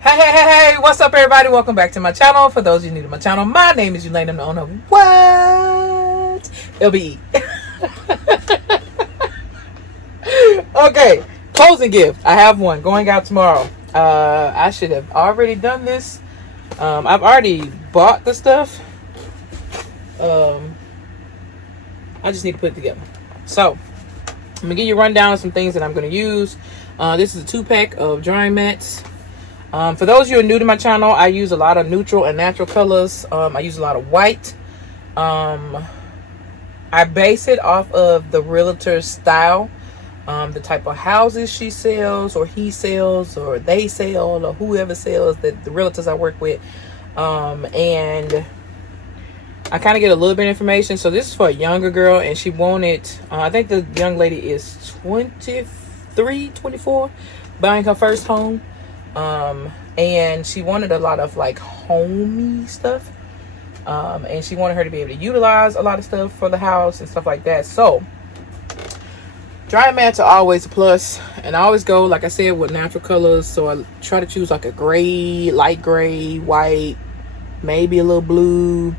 Hey, what's up, everybody? Welcome back to my channel. For those of you new to my channel, my name is Elaine. I'm the owner of What? LBE. Okay, closing gift. I have one going out tomorrow. I should have already done this. I've already bought the stuff. I just need to put it together. So, I'm going to give you a rundown of some things that I'm going to use. This is a 2-pack of drying mats. For those of you who are new to my channel, I use a lot of neutral and natural colors. I use a lot of white. I base it off of the realtor's style, the type of houses she sells or he sells or they sell or whoever sells, that the realtors I work with. And I kind of get a little bit of information. So this is for a younger girl, and she wanted, I think the young lady is 23, 24, buying her first home. And she wanted a lot of like homey stuff. And she wanted her to be able to utilize a lot of stuff for the house and stuff like that. So drying mats are always a plus, and I always go, like I said, with natural colors. So I try to choose like a gray, light gray, white, maybe a little blue.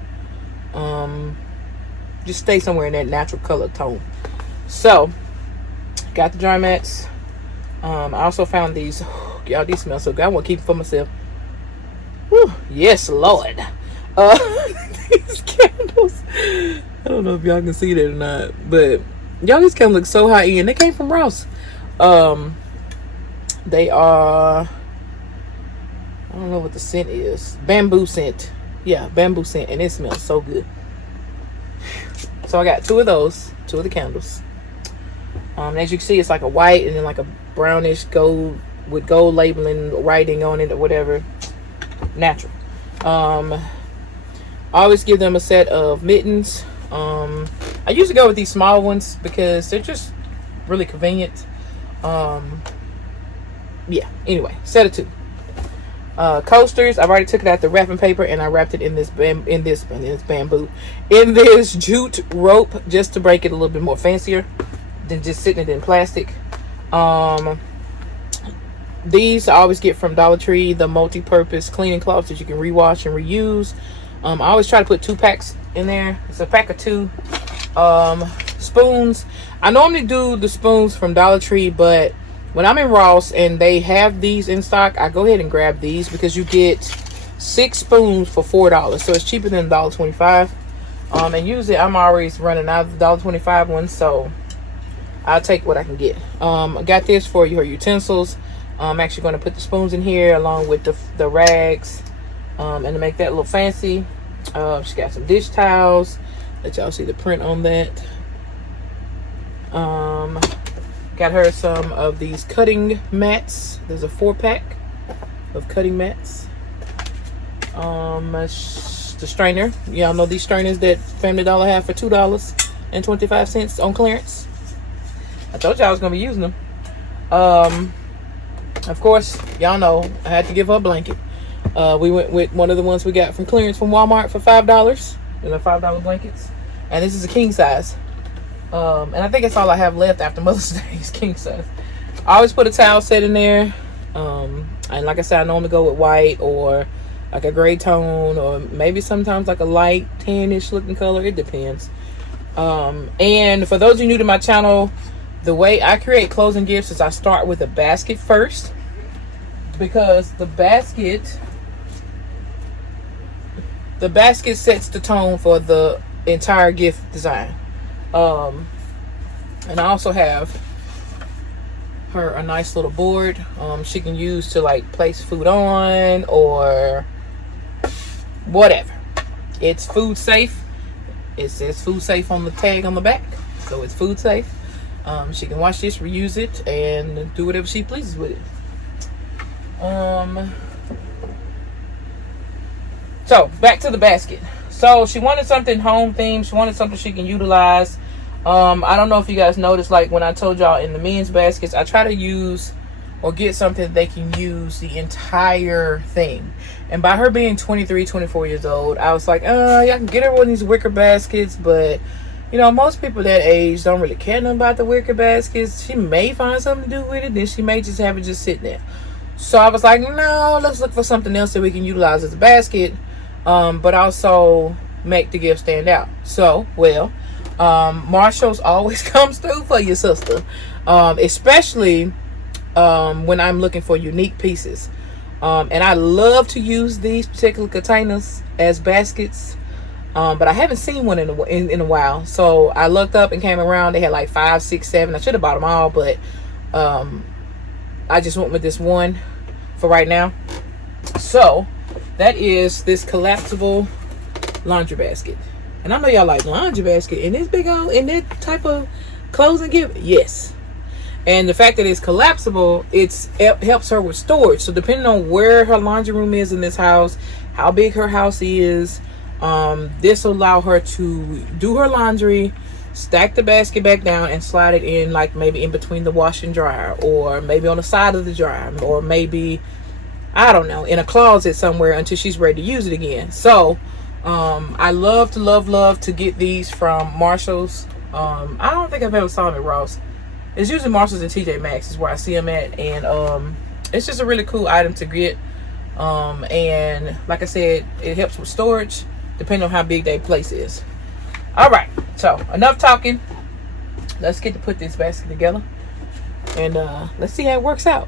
Just stay somewhere in that natural color tone. So got the dry mats. I also found these. Y'all, these smell so good. I want to keep them for myself. Whew, yes, Lord. These candles. I don't know if y'all can see that or not, but y'all, these candles look so high end. They came from Ross. They are, I don't know what the scent is. Bamboo scent. Yeah, bamboo scent, and it smells so good. So I got two of those, two of the candles. As you can see, it's like a white and then like a brownish gold with gold labeling, writing on it or whatever. Natural. I always give them a set of mittens. I usually go with these small ones because they're just really convenient. Yeah, anyway, set of two. Coasters. I've already took it out the wrapping paper and I wrapped it in this jute rope, just to break it a little bit more fancier than just sitting it in plastic. These I always get from Dollar Tree, the multi-purpose cleaning cloths that you can rewash and reuse. I always try to put 2 packs in there. It's a pack of 2. Spoons. I normally do the spoons from Dollar Tree, but when I'm in Ross and they have these in stock, I go ahead and grab these because you get 6 spoons for $4. So it's cheaper than $1.25. And usually I'm always running out of the $1.25 ones, so I'll take what I can get. I got this for your utensils. I'm actually going to put the spoons in here along with the rags, and to make that a little fancy. She got some dish towels. Let y'all see the print on that. Got her some of these cutting mats. There's a 4-pack of cutting mats. The strainer. Y'all know these strainers that Family Dollar have for $2.25 on clearance. I told y'all I was going to be using them. Of course, y'all know I had to give her a blanket. We went with one of the ones we got from clearance from Walmart for $5. And the $5 blankets. And this is a king size. And I think that's all I have left after Mother's Day is king size. I always put a towel set in there. And like I said, I normally go with white or like a gray tone, or maybe sometimes like a light tannish looking color. It depends. And for those of you new to my channel, the way I create closing gifts is I start with a basket first, because the basket sets the tone for the entire gift design. And I also have her a nice little board she can use to like place food on or whatever. It's food safe. It says food safe on the tag on the back, so it's food safe. She can wash this, reuse it, and do whatever she pleases with it. So back to the basket. So she wanted something home themed. She wanted something she can utilize. I don't know if you guys noticed, like when I told y'all in the men's baskets, I try to use or get something they can use the entire thing. And by her being 23, 24 years old, I was like, y'all can get her one of these wicker baskets, but you know, most people that age don't really care nothing about the wicker baskets. She may find something to do with it, then she may just have it just sitting there. So I was like, no, let's look for something else that we can utilize as a basket, but also make the gift stand out. So, well, Marshall's always comes through for your sister, especially when I'm looking for unique pieces. And I love to use these particular containers as baskets, but I haven't seen one in a while. So I looked up and came around. They had like 5, 6, 7. I should have bought them all, but I just went with this one for right now. So that is this collapsible laundry basket. And I know y'all like laundry basket in this big old, in this type of closing gift. Yes. And the fact that it's collapsible, it helps her with storage. So depending on where her laundry room is in this house, how big her house is, this will allow her to do her laundry, stack the basket back down, and slide it in, like maybe in between the wash and dryer, or maybe on the side of the dryer, or maybe, I don't know, in a closet somewhere until she's ready to use it again. So I love to get these from Marshall's. I don't think I've ever saw them at Ross. It's usually Marshall's and TJ Maxx is where I see them at, and it's just a really cool item to get. And like I said, it helps with storage depending on how big that place is. All right, so enough talking. Let's get to put this basket together, and let's see how it works out.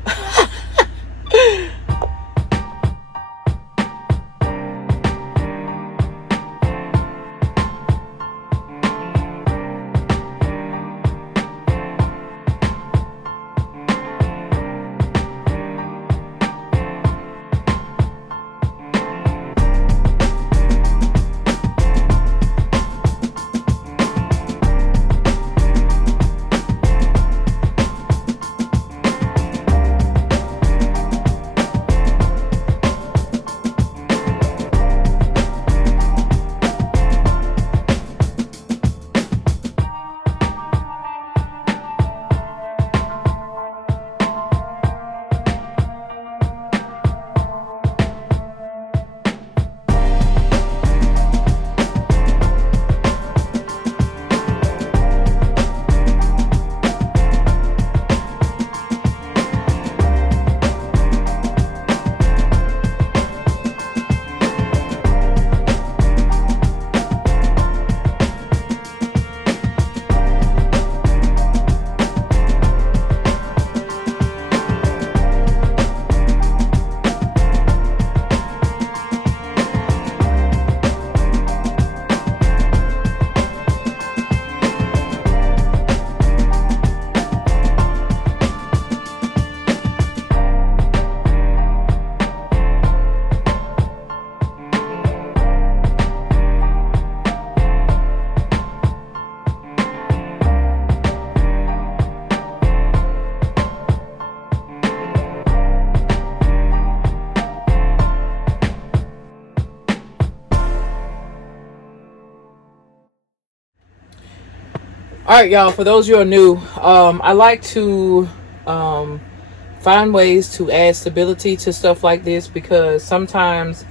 All right, y'all, for those who are new, I like to find ways to add stability to stuff like this, because sometimes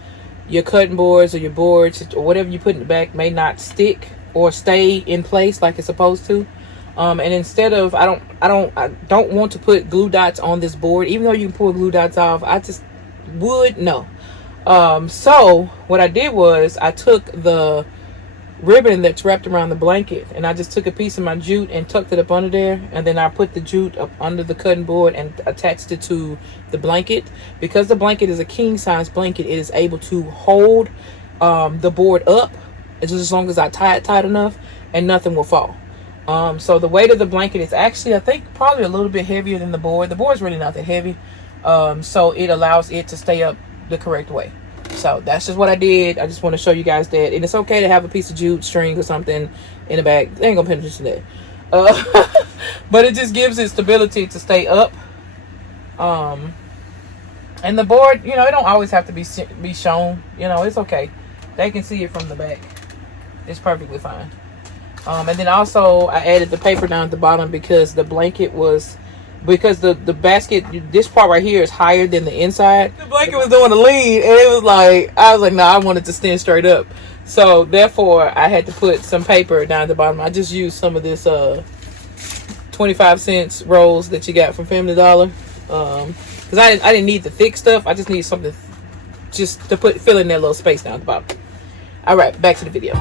your cutting boards or your boards or whatever you put in the back may not stick or stay in place like it's supposed to. And instead of, I don't want to put glue dots on this board, even though you can pull glue dots off. I just would no. So what I did was I took the ribbon that's wrapped around the blanket, and I just took a piece of my jute and tucked it up under there, and then I put the jute up under the cutting board and attached it to the blanket. Because the blanket is a king size blanket, it is able to hold the board up just as long as I tie it tight enough, and nothing will fall. So the weight of the blanket is actually, I think, probably a little bit heavier than the board. The board's really not that heavy, so it allows it to stay up the correct way. So that's just what I did. I just want to show you guys that. And it's okay to have a piece of jute string or something in the back. They ain't gonna pay attention to that. But it just gives it stability to stay up. And the board, you know, it don't always have to be shown. You know, it's okay. They can see it from the back. It's perfectly fine. And then also I added the paper down at the bottom because the blanket was, because the basket, this part right here is higher than the inside. The blanket was doing a lean, and it was like, I was like, no, I wanted to stand straight up. So therefore I had to put some paper down at the bottom. I just used some of this 25 cents rolls that you got from Family Dollar. because I didn't need the thick stuff. I just need something just to fill in that little space down at the bottom. All right, back to the video.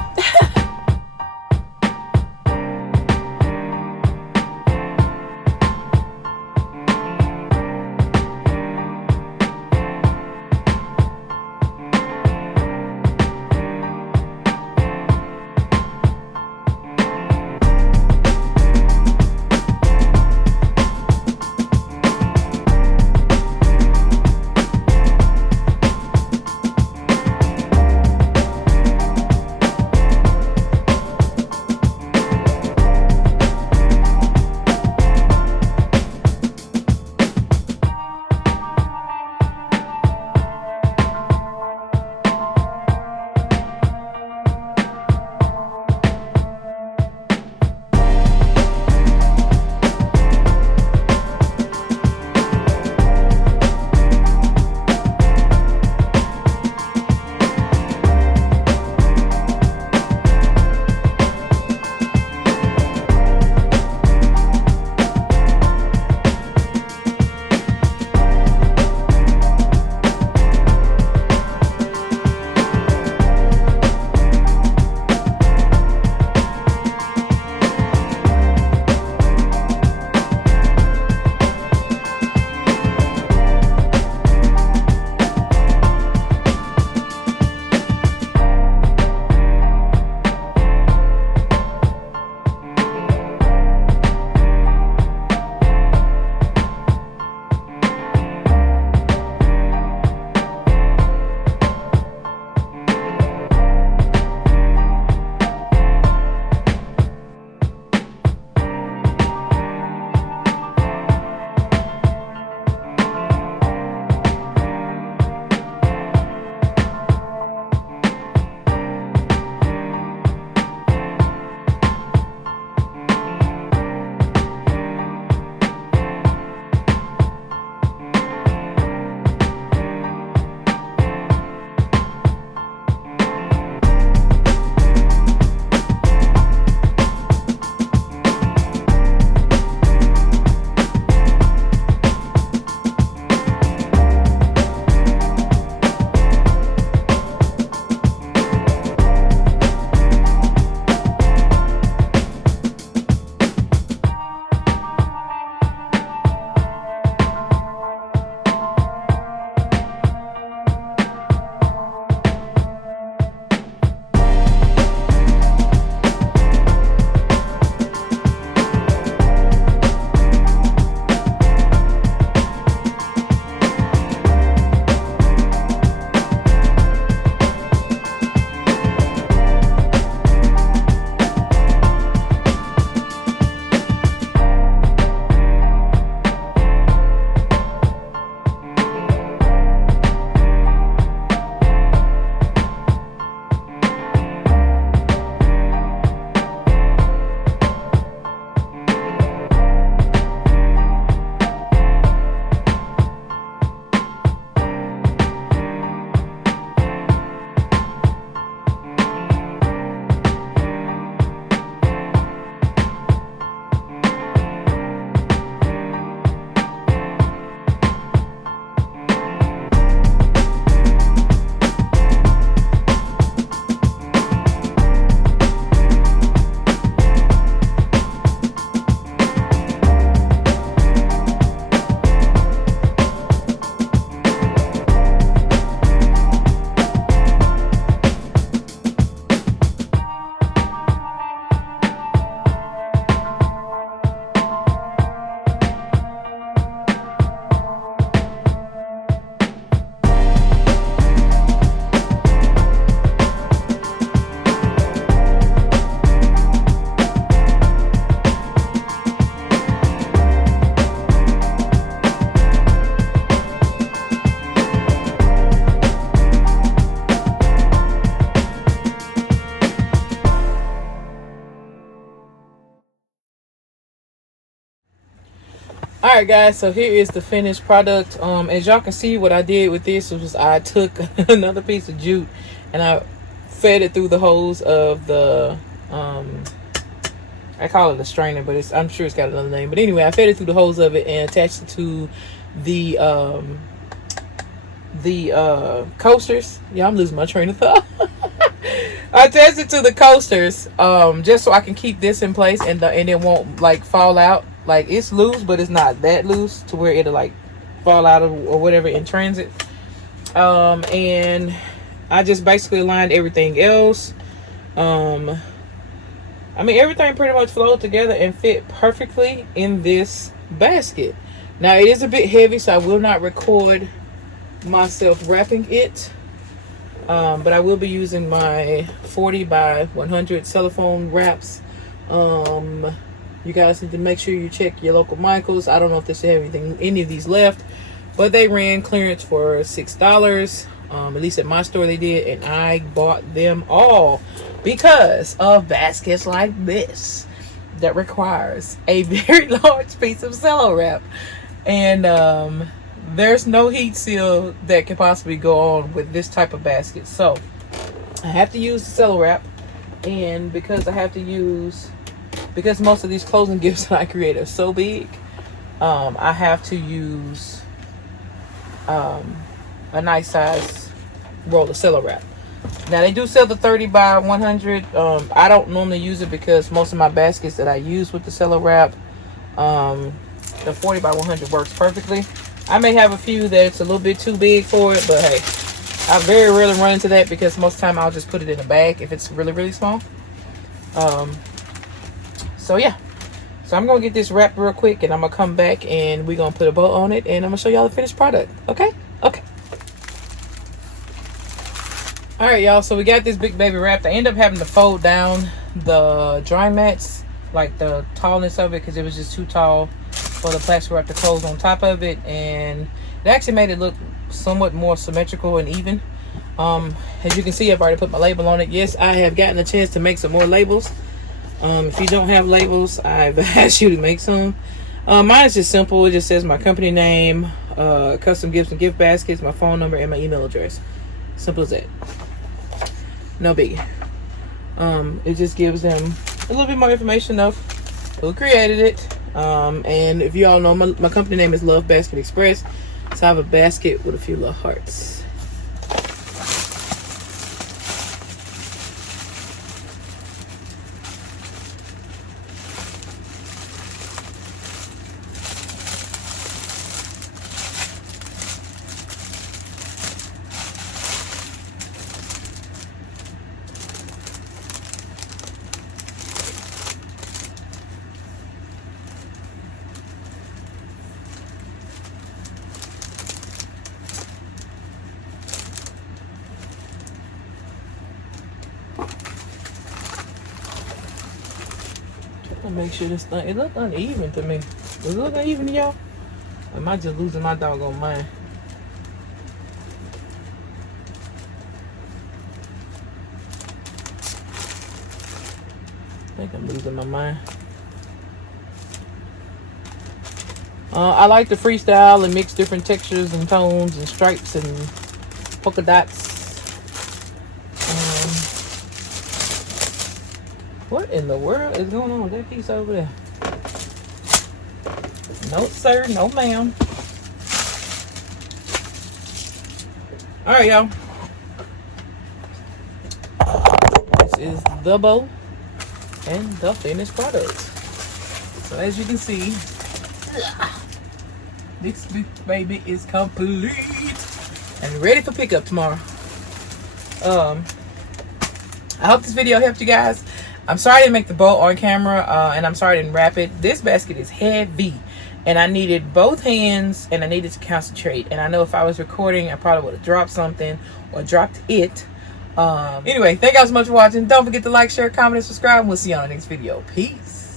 All right, guys, so here is the finished product. As y'all can see, what I did with this was I took another piece of jute and I fed it through the hose of the I call it a strainer, but I'm sure it's got another name. But anyway, I fed it through the hose of it and attached it to the coasters. Yeah, I'm losing my train of thought. I attached it to the coasters just so I can keep this in place and it won't like fall out. Like it's loose, but it's not that loose to where it'll like fall out or whatever in transit. And I just basically aligned everything else. I mean, everything pretty much flowed together and fit perfectly in this basket. Now, it is a bit heavy, so I will not record myself wrapping it. But I will be using my 40 by 100 cellophane wraps. You guys need to make sure you check your local Michaels. I don't know if they still have any of these left, but they ran clearance for $6. At least at my store they did, and I bought them all because of baskets like this that requires a very large piece of cello wrap, and there's no heat seal that can possibly go on with this type of basket. So I have to use the cello wrap, and because most of these closing gifts that I create are so big, I have to use a nice size roll of cello wrap. Now they do sell the 30 by 100. I don't normally use it because most of my baskets that I use with the cello wrap, the 40 by 100 works perfectly. I may have a few that's a little bit too big for it, but hey, I very rarely run into that because most of the time I'll just put it in a bag if it's really, really small. So yeah, so I'm gonna get this wrapped real quick and I'm gonna come back and we're gonna put a bow on it and I'm gonna show y'all the finished product. Okay. All right, y'all, so we got this big baby wrapped. I ended up having to fold down the dry mats, like the tallness of it, because it was just too tall for the plastic wrap to close on top of it, and it actually made it look somewhat more symmetrical and even. As you can see, I've already put my label on it. Yes, I have gotten a chance to make some more labels. If you don't have labels, I've asked you to make some. Mine is just simple. It just says my company name, custom gifts and gift baskets, my phone number, and my email address. Simple as that. No biggie. It just gives them a little bit more information of who created it. And if you all know, my company name is Love Basket Express. So I have a basket with a few little hearts. Make sure this thing, it look uneven to me. Does it look uneven to y'all? Am I just losing my doggone mind? I think I'm losing my mind. I like to freestyle and mix different textures and tones and stripes and polka dots. What in the world is going on with that piece over there? No, sir. No, ma'am. All right, y'all. This is the bow and the finished product. So as you can see, this baby is complete and ready for pickup tomorrow. I hope this video helped you guys. I'm sorry I didn't make the bow on camera, and I'm sorry I didn't wrap it. This basket is heavy, and I needed both hands, and I needed to concentrate. And I know if I was recording, I probably would have dropped something or dropped it. Anyway, thank you guys so much for watching. Don't forget to like, share, comment, and subscribe. And we'll see you on the next video. Peace.